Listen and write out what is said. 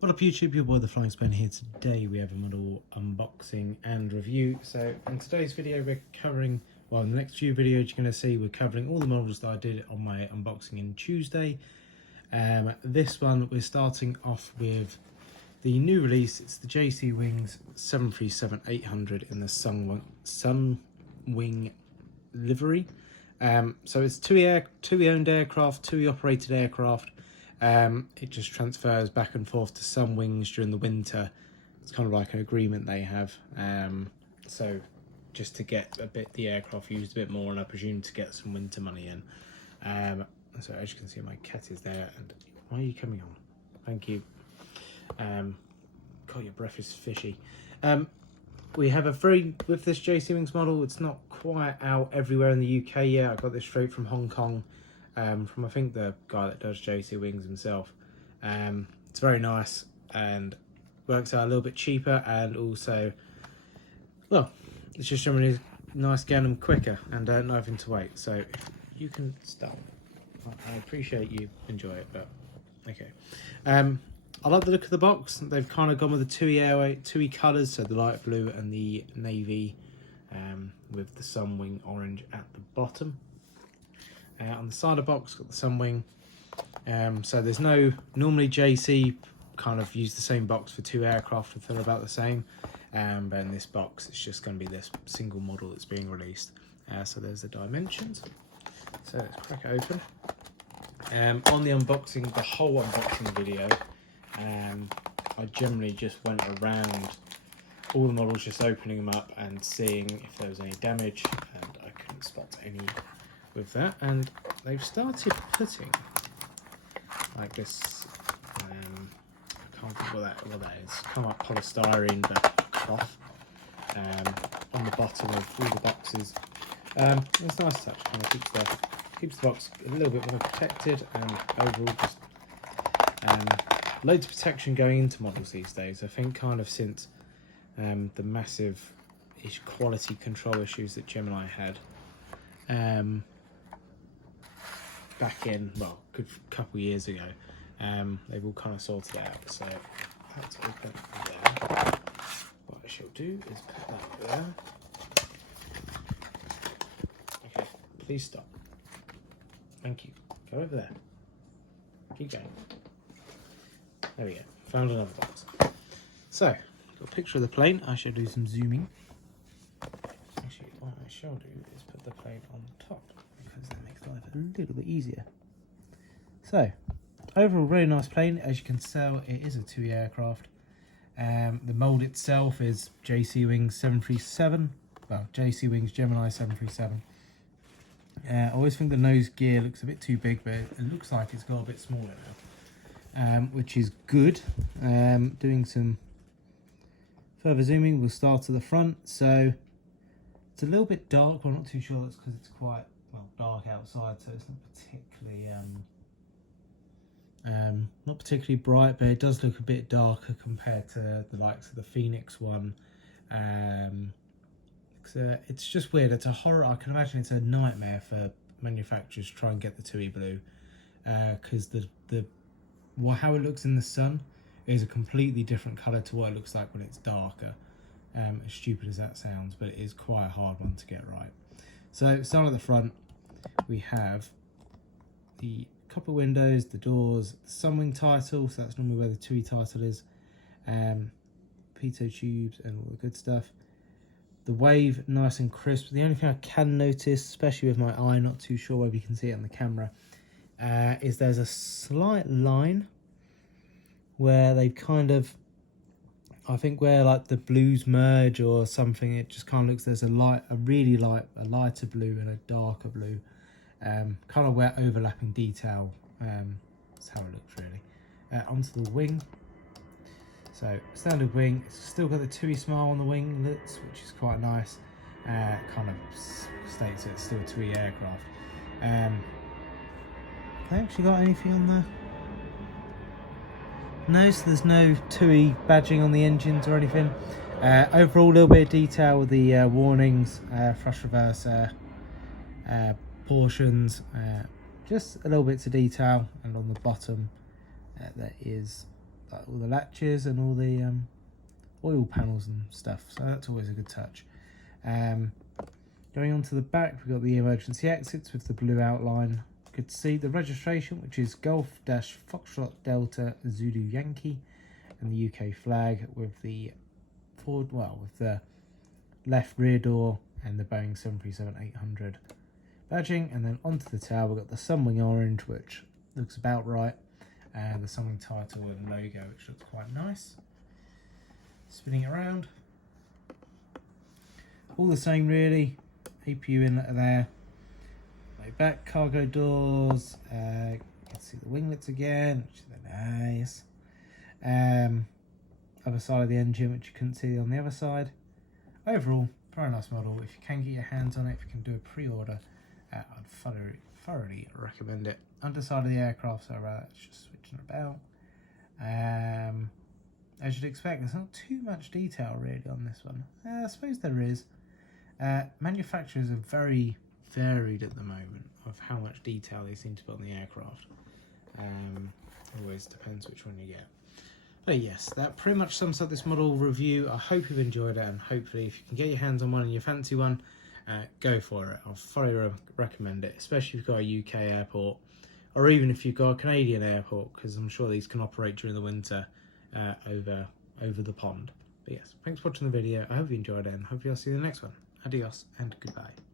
What up YouTube, your boy the Flying Spoon here. Today we have a model unboxing and review. So in today's video we're covering, well in the next few videos you're going to see we're covering all the models that I did on my unboxing on Tuesday. This one we're starting off with the new release. It's the SUNWINGS 737-800 in the Sunwing livery. So it's TUI owned aircraft, TUI operated aircraft. It just transfers back and forth to SUNWINGS during the winter. It's kind of like an agreement they have. So just to get the aircraft used a bit more, and I presume to get some winter money in. So as you can see, my cat is there. And why are you coming on? Thank you. God, your breath is fishy. We have with this SUNWINGS model, it's not quite out everywhere in the UK yet. I got this straight from Hong Kong. From I think the guy that does SUNWINGS himself. It's very nice and works out a little bit cheaper, and also, well, it's just generally nice getting them quicker and not having to wait. So if you can stop, I appreciate you enjoy it, but okay. I like the look of the box. They've kind of gone with the TUI colours, so the light blue and the navy, with the Sunwing orange at the bottom. On the side of the box, got the Sunwing. So there's no, normally JC kind of use the same box for two aircraft if they're about the same. But in this box, it's just going to be this single model that's being released. So there's the dimensions. So let's crack it open. On the unboxing, the whole unboxing video, I generally just went around all the models, just opening them up and seeing if there was any damage, and I couldn't spot any with that. And they've started putting like this, I can't think what that is, kind of like polystyrene but cloth, on the bottom of all the boxes. It's a nice touch, kind of keeps the box a little bit more protected, and overall just loads of protection going into models these days. I think kind of since the massive quality control issues that Gemini had back in, well, a good couple of years ago, they've all kind of sorted out. So that's open there. What I shall do is put that there. Okay, please stop. Thank you. Go over there. Keep going. There we go. Found another box. So, got a picture of the plane. I shall do some zooming. Actually, what I shall do is put the plane on top, because that makes life a little bit easier. So, overall, really nice plane. As you can tell, it is a TUI aircraft. The mould itself is SUNWINGS 737. Well, SUNWINGS Gemini 737. I always think the nose gear looks a bit too big, but it looks like it's got a bit smaller now, which is good. Doing some further zooming, we'll start to the front. So it's a little bit dark. I'm not too sure that's because it's quite dark outside, so it's not particularly bright, but it does look a bit darker compared to the likes of the Phoenix one. It's just weird. It's a horror. I can imagine it's a nightmare for manufacturers to try and get the TUI blue, because how it looks in the sun is a completely different colour to what it looks like when it's darker. As stupid as that sounds, but it is quite a hard one to get right. So starting at the front, we have the couple windows, the doors, the Sunwing title, so that's normally where the TUI title is, pitot tubes and all the good stuff. The wave, nice and crisp. The only thing I can notice, especially with my eye, not too sure whether you can see it on the camera, is there's a slight line where they've kind of, I think where like the blues merge or something, it just kind of looks, there's a lighter blue and a darker blue, kind of where overlapping detail. That's how it looks really. Onto the wing. So standard wing, it's still got the TUI smile on the winglets, which is quite nice. Kind of states that it's still a TUI aircraft. Have they actually got anything on there? No, so there's no TUI badging on the engines or anything. Overall, a little bit of detail with the warnings, thrust reverse portions, just a little bits of detail, and on the bottom there is like, all the latches and all the oil panels and stuff, so that's always a good touch. Going on to the back, we've got the emergency exits with the blue outline. Good to see the registration, which is Golf-Foxtrot Delta Zulu Yankee, and the UK flag with the with the left rear door and the Boeing 737-800 badging. And then onto the tail, we've got the Sunwing orange, which looks about right, and the Sunwing title and logo, which looks quite nice. Spinning it around, all the same really. APU inlet there. Way back, cargo doors. You can see the winglets again, which is nice. Other side of the engine, which you couldn't see on the other side. Overall, very nice model. If you can get your hands on it, if you can do a pre-order, I'd thoroughly recommend it. Underside of the aircraft, so it's just switching about. As you'd expect, there's not too much detail really on this one. I suppose there is. Manufacturers are very varied at the moment of how much detail they seem to put on the aircraft. Always depends which one you get. But yes, that pretty much sums up this model review. I hope you've enjoyed it, and hopefully if you can get your hands on one and you fancy one, go for it. I'll thoroughly recommend it, especially if you've got a UK airport, or even if you've got a Canadian airport, because I'm sure these can operate during the winter over the pond. But yes, thanks for watching the video. I hope you enjoyed it, and hopefully I'll see you in the next one. Adios and goodbye.